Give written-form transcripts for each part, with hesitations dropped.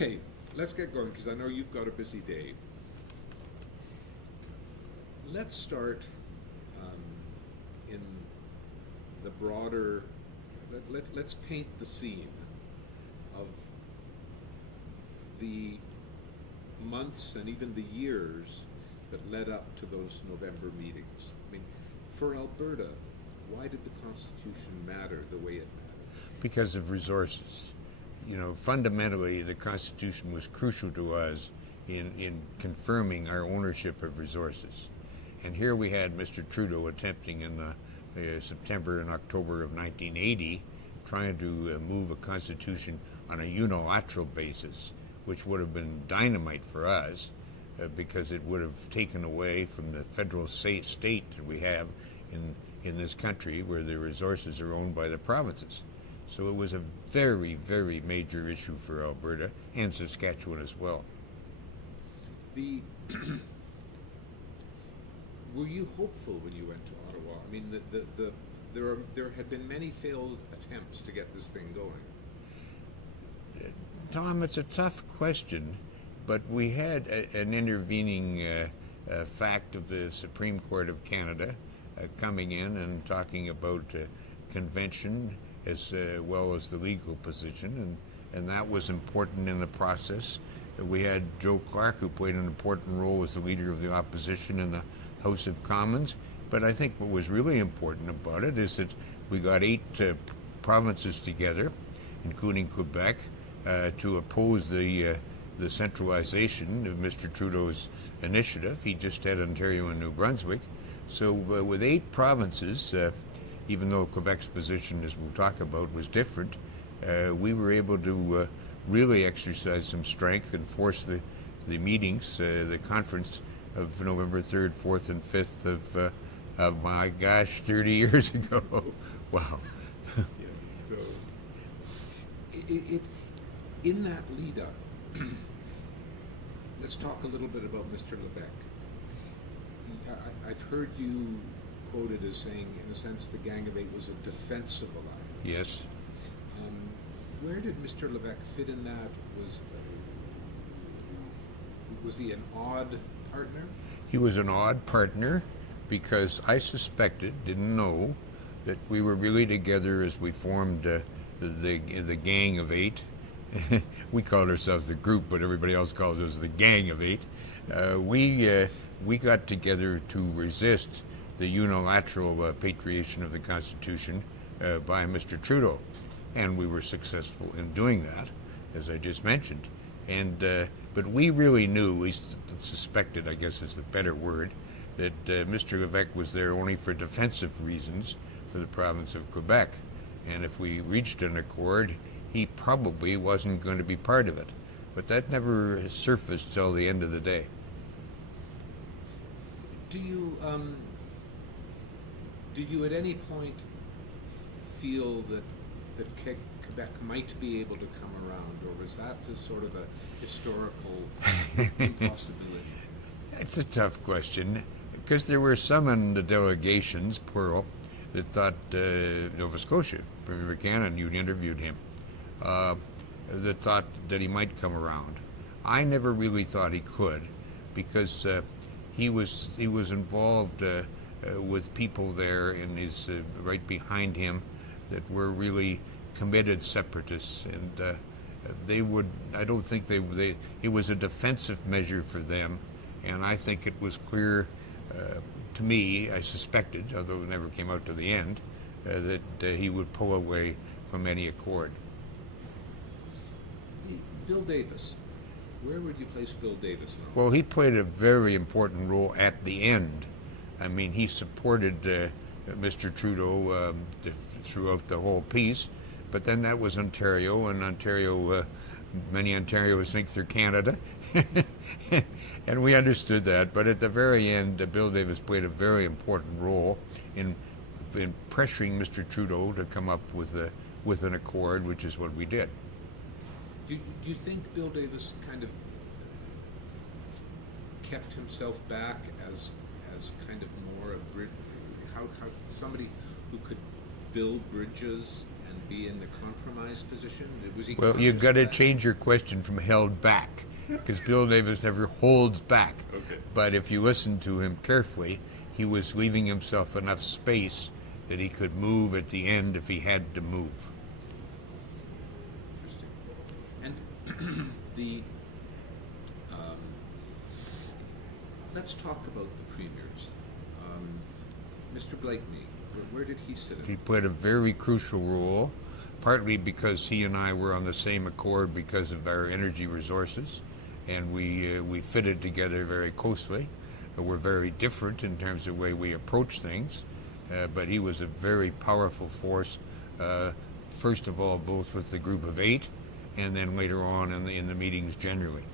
Okay, let's get going because I know you've got a busy day. Let's start in the broader. Let's paint the scene of the months and even the years that led up to those November meetings. I mean, for Alberta, why did the Constitution matter the way it mattered? Because of resources. You know, fundamentally, the Constitution was crucial to us in confirming our ownership of resources. And here we had Mr. Trudeau attempting in the September and October of 1980, trying to move a constitution on a unilateral basis, which would have been dynamite for us because it would have taken away from the federal state that we have in this country where the resources are owned by the provinces. So it was a very, very major issue for Alberta and Saskatchewan as well. Were you hopeful when you went to Ottawa? I mean, there had been many failed attempts to get this thing going. Tom, it's a tough question, but we had an intervening fact of the Supreme Court of Canada coming in and talking about convention as well as the legal position, and that was important in the process. We had Joe Clark, who played an important role as the leader of the opposition in the House of Commons, but I think what was really important about it is that we got 8 provinces together, including Quebec, to oppose the centralization of Mr. Trudeau's initiative. He just had Ontario and New Brunswick. So with 8 provinces, even though Quebec's position, as we'll talk about, was different, we were able to really exercise some strength and force the meetings, the conference of November 3rd, 4th, and 5th of my gosh, 30 years ago. Wow. Yeah, so in that lead up, let's talk a little bit about Mr. Lebec. I've heard you quoted as saying, in a sense, the Gang of 8 was a defensive alliance. Yes. Where did Mr. Lebec fit in that? Was he an odd partner? He was an odd partner because I didn't know, that we were really together as we formed the Gang of 8. We called ourselves the group, but everybody else calls us the Gang of 8. We got together to resist the unilateral patriation of the Constitution by Mr. Trudeau, and we were successful in doing that, as I just mentioned. And but we really knew, we suspected, I guess is the better word, that Mr. Lebec was there only for defensive reasons for the province of Quebec. And if we reached an accord, he probably wasn't going to be part of it. But that never surfaced till the end of the day. Did you at any point feel that Quebec might be able to come around, or was that just sort of a historical impossibility? That's a tough question, because there were some in the delegations, plural, that thought Nova Scotia, Premier Buchanan, you interviewed him, that thought that he might come around. I never really thought he could, because he was involved with people there and is right behind him that were really committed separatists, and I don't think it was a defensive measure for them, and I think it was clear to me, I suspected, although it never came out to the end, that he would pull away from any accord. Bill Davis, where would you place Bill Davis now? Well, he played a very important role at the end. I mean, he supported Mr. Trudeau throughout the whole piece, but then that was Ontario, and Ontario, many Ontarios think they're Canada, and we understood that. But at the very end, Bill Davis played a very important role in pressuring Mr. Trudeau to come up with an accord, which is what we did. Do you think Bill Davis kind of kept himself back as kind of more a bridge, how somebody who could build bridges and be in the compromise position? Was he Well, you've conscious got of to that? change your question from held back, because Bill Davis never holds back. Okay. But if you listen to him carefully, he was leaving himself enough space that he could move at the end if he had to move. Interesting. And the let's talk about the premiers. Mr. Blakeney, where did he sit in? He played a very crucial role, partly because he and I were on the same accord because of our energy resources, and we fitted together very closely. We're very different in terms of the way we approach things, but he was a very powerful force, first of all, both with the group of 8, and then later on in the meetings generally.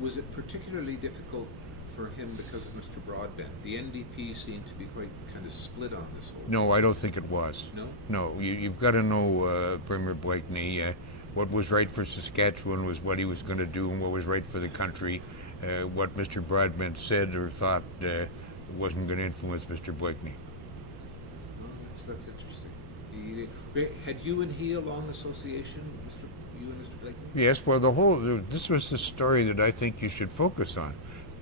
Was it particularly difficult for him because of Mr. Broadbent? The NDP seemed to be quite kind of split on this whole No, I don't think it was. No? No, you've got to know Premier Blakeney. What was right for Saskatchewan was what he was going to do, and what was right for the country. What Mr. Broadbent said or thought wasn't going to influence Mr. Blakeney. Well, that's interesting. Had you and he a long association, you and Mr. Blakeney? Yes, well, this was the story that I think you should focus on.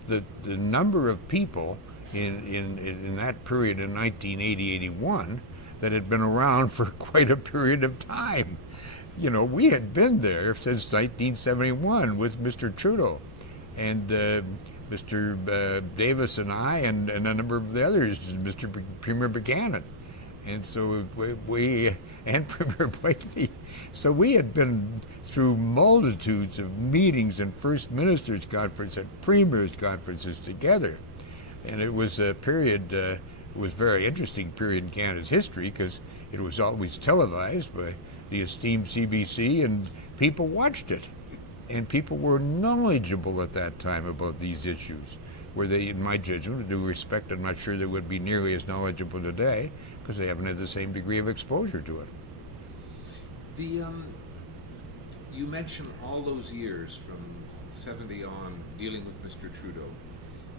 The number of people in that period in 1980-81 that had been around for quite a period of time. You know, we had been there since 1971 with Mr. Trudeau, and Mr. Davis and I, and a number of the others, Mr. Premier Buchanan. And so we and Premier Blakeney. So we had been through multitudes of meetings and First Ministers' Conference and Premiers' Conferences together. And it was a period, it was a very interesting period in Canada's history because it was always televised by the esteemed CBC, and people watched it. And people were knowledgeable at that time about these issues. Were they, in my judgment, with due respect, I'm not sure they would be nearly as knowledgeable today because they haven't had the same degree of exposure to it. You mentioned all those years from 70 on dealing with Mr. Trudeau.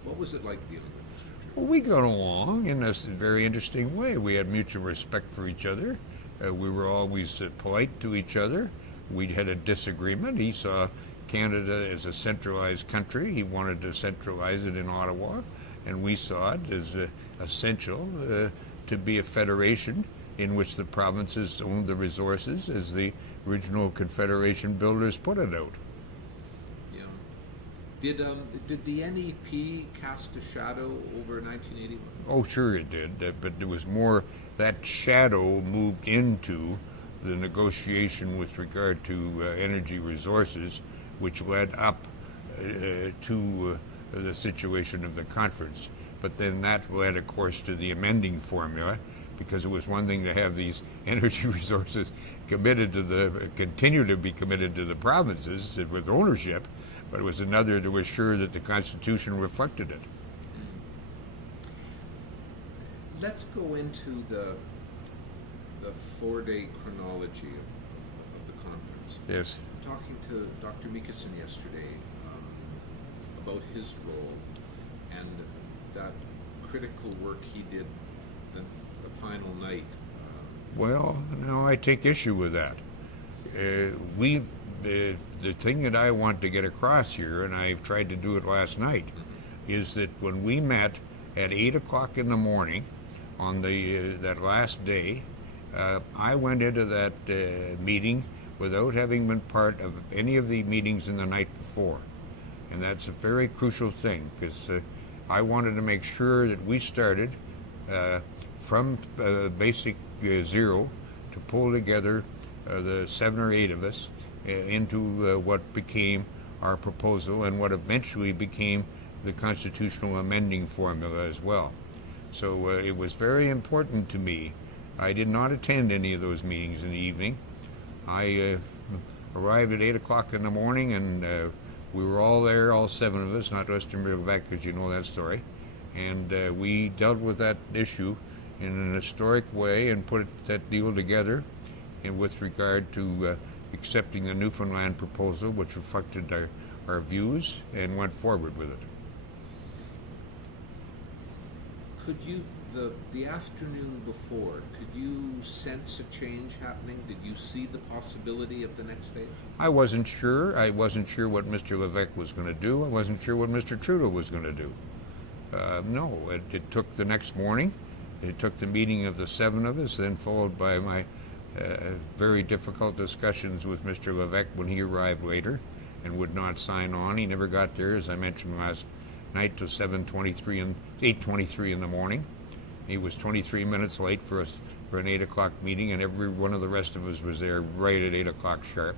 What was it like dealing with Mr. Trudeau? Well, we got along in a very interesting way. We had mutual respect for each other. We were always polite to each other. We had a disagreement. He saw Canada as a centralized country. He wanted to centralize it in Ottawa, and we saw it as essential to be a federation in which the provinces owned the resources, as the original Confederation builders put it out. Yeah. Did the NEP cast a shadow over 1981? Oh, sure it did, but there was more. That shadow moved into the negotiation with regard to energy resources, which led up to the situation of the conference. But then that led, of course, to the amending formula, because it was one thing to have these energy resources continue to be committed to the provinces with ownership, but it was another to assure that the Constitution reflected it. Let's go into the 4-day chronology of the conference. Yes. Talking to Dr. Meekison yesterday about his role and that critical work he did the final night. Well, no, I take issue with that. The thing that I want to get across here, and I've tried to do it last night, is that when we met at 8 o'clock in the morning on that last day, I went into that meeting without having been part of any of the meetings in the night before. And that's a very crucial thing, because I wanted to make sure that we started from basic zero to pull together the 7 or 8 of us into what became our proposal and what eventually became the constitutional amending formula as well. So it was very important to me. I did not attend any of those meetings in the evening. I arrived at 8 o'clock in the morning, and we were all there, all 7 of us, not Western Quebec, because you know that story. And we dealt with that issue in an historic way and put that deal together, and with regard to accepting the Newfoundland proposal, which reflected our views, and went forward with it. Could you the afternoon before, could you sense a change happening? Did you see the possibility of the next phase? I wasn't sure. I wasn't sure what Mr. Levesque was going to do. I wasn't sure what Mr. Trudeau was going to do. No, it took the next morning. It took the meeting of the seven of us, then followed by my very difficult discussions with Mr. Levesque when he arrived later and would not sign on. He never got there, as I mentioned last night, till 7:23 and 8:23 in the morning. He was 23 minutes late for an 8 o'clock meeting, and every one of the rest of us was there right at 8 o'clock sharp.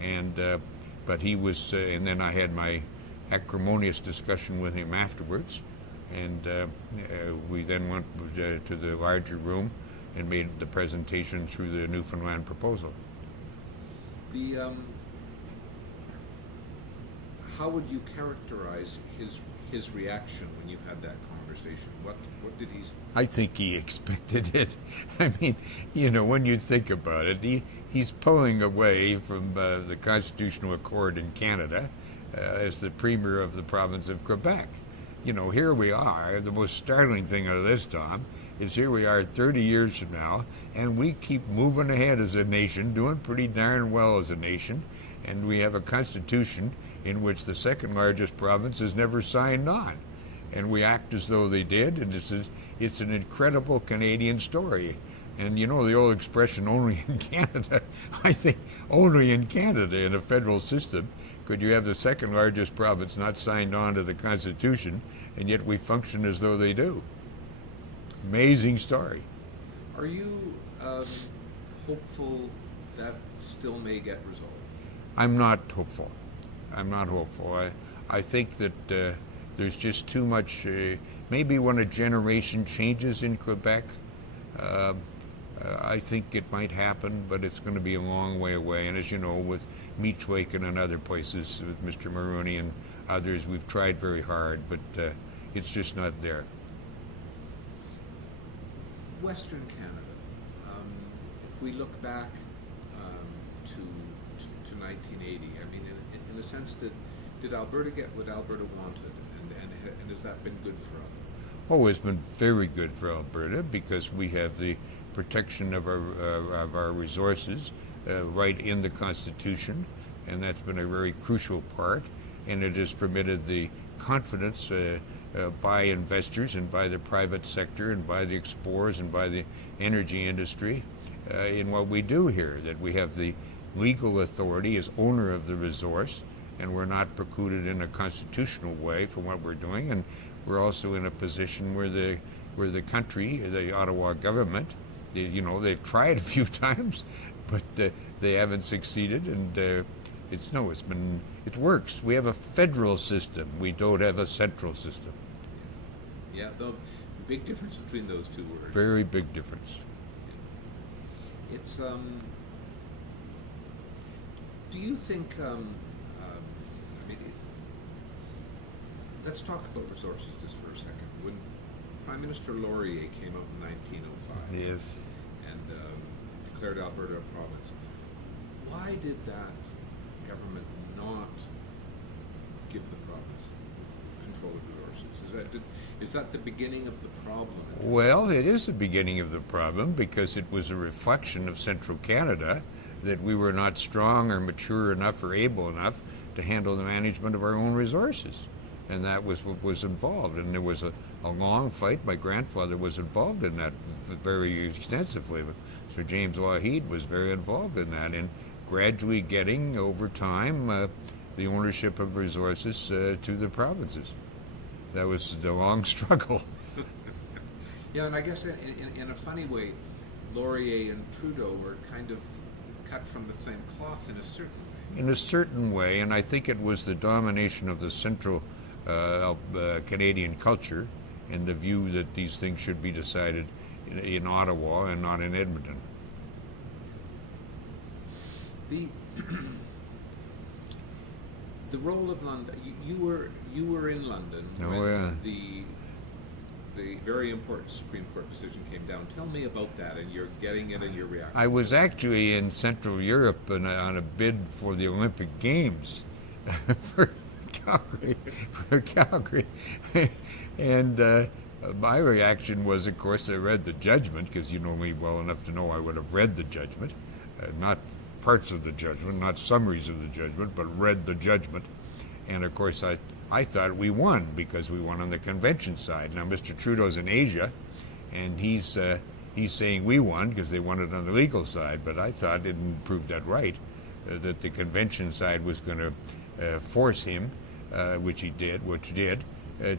And but he was, and then I had my acrimonious discussion with him afterwards, and we then went to the larger room and made the presentation through the Newfoundland proposal. How would you characterize his reaction when you had that conversation? What did he say? I think he expected it. I mean, when you think about it, he's pulling away from the Constitutional Accord in Canada as the Premier of the province of Quebec. Here we are. The most startling thing out of this, Tom, is here we are 30 years from now, and we keep moving ahead as a nation, doing pretty darn well as a nation, and we have a constitution in which the second largest province has never signed on. And we act as though they did, and it's an incredible Canadian story. And the old expression, only in Canada, I think only in Canada, in a federal system, could you have the second largest province not signed on to the Constitution, and yet we function as though they do. Amazing story. Are you hopeful that still may get resolved? I'm not hopeful. I think that there's just too much, maybe when a generation changes in Quebec, I think it might happen, but it's going to be a long way away. And as you know, with Meechwaken and other places, with Mr. Maroney and others, we've tried very hard, but it's just not there. Western Canada, if we look back to 1980, I mean, in a sense, did Alberta get what Alberta wanted, and has that been good for us? Oh, it's been very good for Alberta because we have the protection of our resources right in the Constitution, and that's been a very crucial part, and it has permitted the confidence by investors and by the private sector and by the explorers and by the energy industry in what we do here, that we have the legal authority as owner of the resource, and we're not precluded in a constitutional way from what we're doing, and we're also in a position where the country, the Ottawa government, they've tried a few times, but they haven't succeeded, and it works. We have a federal system. We don't have a central system. Yes. Yeah, the big difference between those two words. Very big difference. Yeah. It's do you think? Let's talk about resources just for a second. When Prime Minister Laurier came out in 1905, yes, and declared Alberta a province, why did that government not give the province control of resources? Is that the beginning of the problem? Well, it is the beginning of the problem because it was a reflection of Central Canada that we were not strong or mature enough or able enough to handle the management of our own resources. And that was what was involved. And there was a long fight. My grandfather was involved in that very extensively. Sir James Lougheed was very involved in that, in gradually getting, over time, the ownership of resources to the provinces. That was the long struggle. Yeah, and I guess in a funny way, Laurier and Trudeau were kind of cut from the same cloth in a certain way. In a certain way, and I think it was the domination of the central Canadian culture and the view that these things should be decided in Ottawa and not in Edmonton. The role of London. You were in London when the very important Supreme Court decision came down. Tell me about that and your getting it and your reaction. I was actually in Central Europe on a bid for the Olympic Games for Calgary, and My reaction was, of course, I read the judgment, because you know me well enough to know I would have read the judgment, not parts of the judgment, not summaries of the judgment, but read the judgment. And of course, I thought we won because we won on the convention side. Now, Mr. Trudeau's in Asia, and he's saying we won because they won it on the legal side. But I thought it didn't prove that right, that the convention side was going to force him, which did,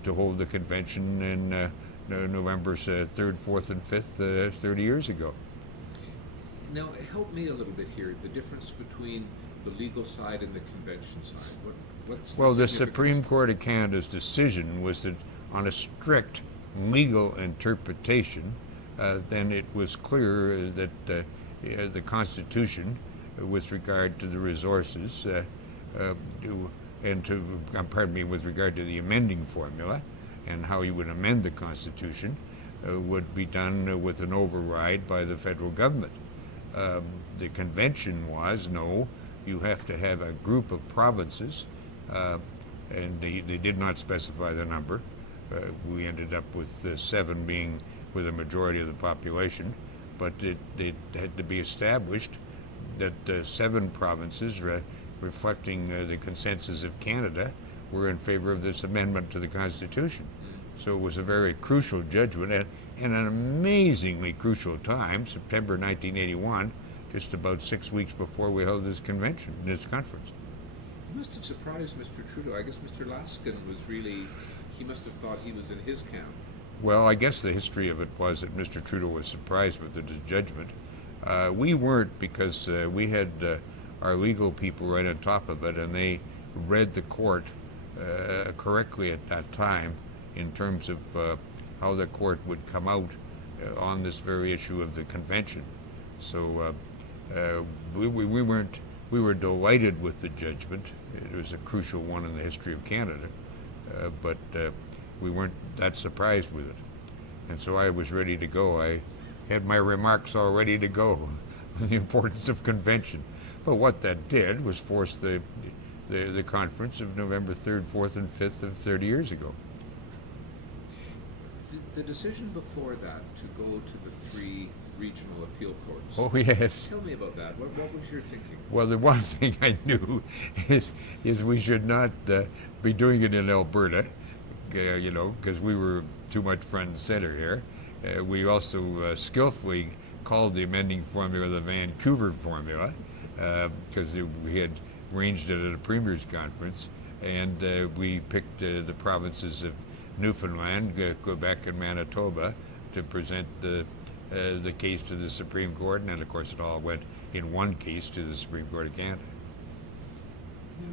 to hold the convention in November 3rd, 4th, and 5th, 30 years ago. Now, help me a little bit here. The difference between the legal side and the convention side. What's well, the significance? Supreme Court of Canada's decision was that on a strict legal interpretation, then it was clear that the Constitution, with regard to the resources, with regard to the amending formula and how you would amend the Constitution, would be done with an override by the federal government. The convention was, no, you have to have a group of provinces, and they did not specify the number. We ended up with 7 being with a majority of the population, but it had to be established that 7 provinces reflecting the consensus of Canada were in favor of this amendment to the Constitution. So it was a very crucial judgment, and an amazingly crucial time, September 1981, just about 6 weeks before we held this convention, this conference. It must have surprised Mr. Trudeau. I guess Mr. Laskin was really, he must have thought he was in his camp. Well, I guess the history of it was that Mr. Trudeau was surprised with the judgment. We weren't, because we had our legal people right on top of it, and they read the court correctly at that time in terms of how the court would come out on this very issue of the convention. So we were delighted with the judgment. It was a crucial one in the history of Canada, but we weren't that surprised with it. And so I was ready to go. I had my remarks all ready to go on the importance of convention. But what that did was force the conference of November 3rd, 4th, and 5th of 30 years ago. The decision before that to go to the 3 regional appeal courts. Oh, yes. Tell me about that. What was your thinking? Well, the one thing I knew is we should not be doing it in Alberta, because we were too much front and center here. We also skillfully called the amending formula the Vancouver formula, because we had arranged it at a premier's conference, and we picked the provinces of Newfoundland, Quebec, and Manitoba to present the case to the Supreme Court, and then of course it all went in one case to the Supreme Court of Canada. Yeah,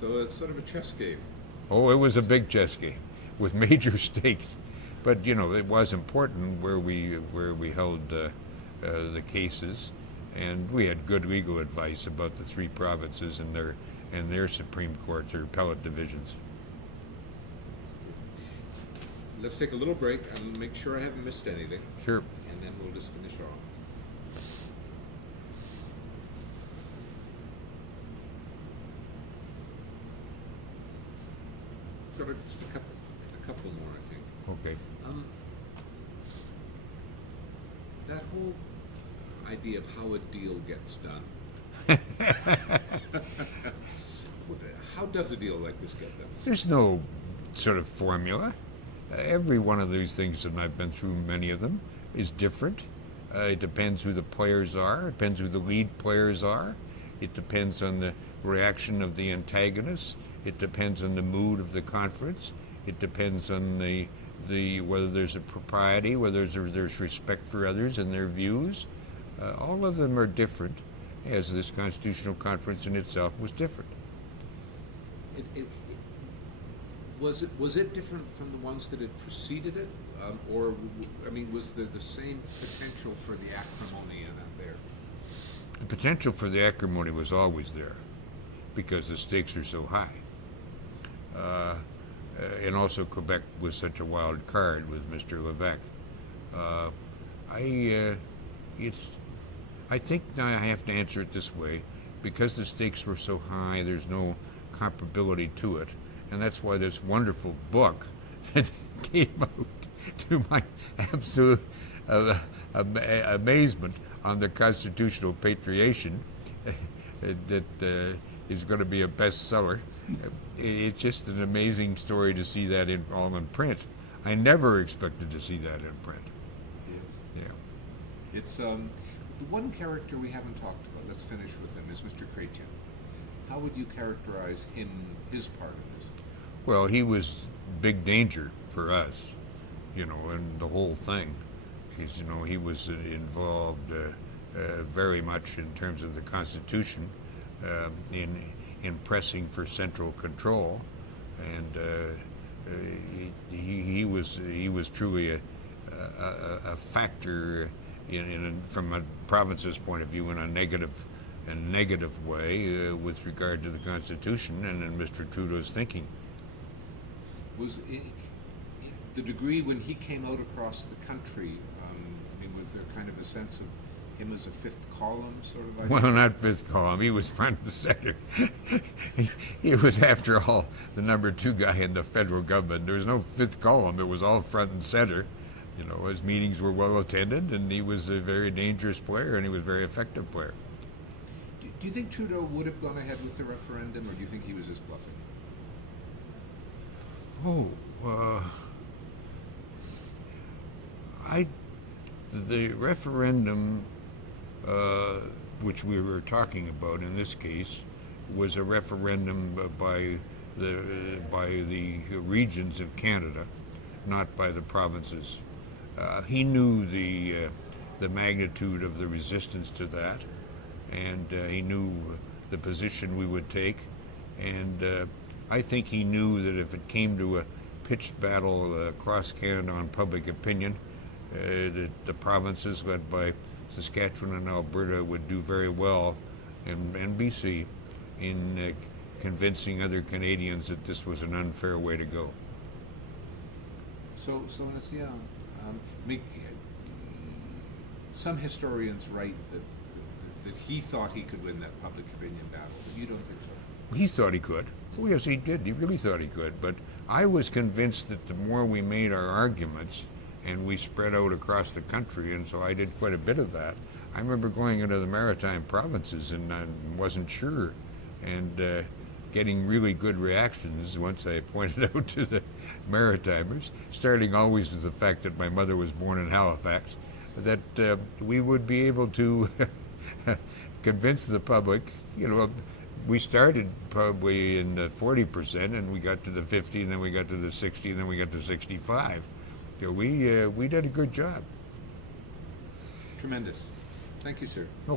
so it's sort of a chess game. Oh, it was a big chess game with major stakes, but it was important where we held the cases, and we had good legal advice about the 3 provinces and their Supreme Courts or appellate divisions. Let's take a little break and make sure I haven't missed anything. Sure. And then we'll just finish off. Got just a couple more, I think. Okay. That whole idea of how a deal gets done. How does a deal like this get done? There's no sort of formula. Every one of these things, and I've been through many of them, is different. It depends who the players are. It depends who the lead players are. It depends on the reaction of the antagonists. It depends on the mood of the conference. It depends on the whether there's a propriety, whether there's respect for others and their views. All of them are different, as this constitutional conference in itself was different. Was it different from the ones that had preceded it, or was there the same potential for the acrimony in that there? The potential for the acrimony was always there, because the stakes are so high, and also Quebec was such a wild card with Mr. Levesque. I think now I have to answer it this way: because the stakes were so high, there's no comparability to it. And that's why this wonderful book that came out, to my absolute amazement, on the constitutional patriation that is going to be a bestseller. It's just an amazing story to see that all in print. I never expected to see that in print. Yes. Yeah. It's the one character we haven't talked about. Let's finish with him. Is Mr. Chrétien. How would you characterize him, his part of this? Well, he was big danger for us, and the whole thing, because he was involved very much in terms of the Constitution, in pressing for central control, and he was truly a factor from a province's point of view in a negative way with regard to the Constitution and in Mr. Trudeau's thinking. Was the degree when he came out across the country, was there kind of a sense of him as a fifth column, sort of like? Well, not fifth column. He was front and center. he was, after all, the number 2 guy in the federal government. There was no fifth column. It was all front and center. His meetings were well attended, and he was a very dangerous player, and he was a very effective player. Do you think Trudeau would have gone ahead with the referendum, or do you think he was just bluffing? The referendum, which we were talking about in this case, was a referendum by the regions of Canada, not by the provinces. He knew the magnitude of the resistance to that, and he knew the position we would take, and I think he knew that if it came to a pitched battle across Canada on public opinion, that the provinces led by Saskatchewan and Alberta would do very well, and BC, in convincing other Canadians that this was an unfair way to go. So some historians write that he thought he could win that public opinion battle, but you don't think so? He thought he could. Oh, yes, he did. He really thought he could. But I was convinced that the more we made our arguments and we spread out across the country, and so I did quite a bit of that. I remember going into the maritime provinces and I wasn't sure, and getting really good reactions once I pointed out to the Maritimers, starting always with the fact that my mother was born in Halifax, that we would be able to convince the public. We started probably in the 40%, and we got to the 50, and then we got to the 60, and then we got to 65. We did a good job. Tremendous. Thank you, sir. No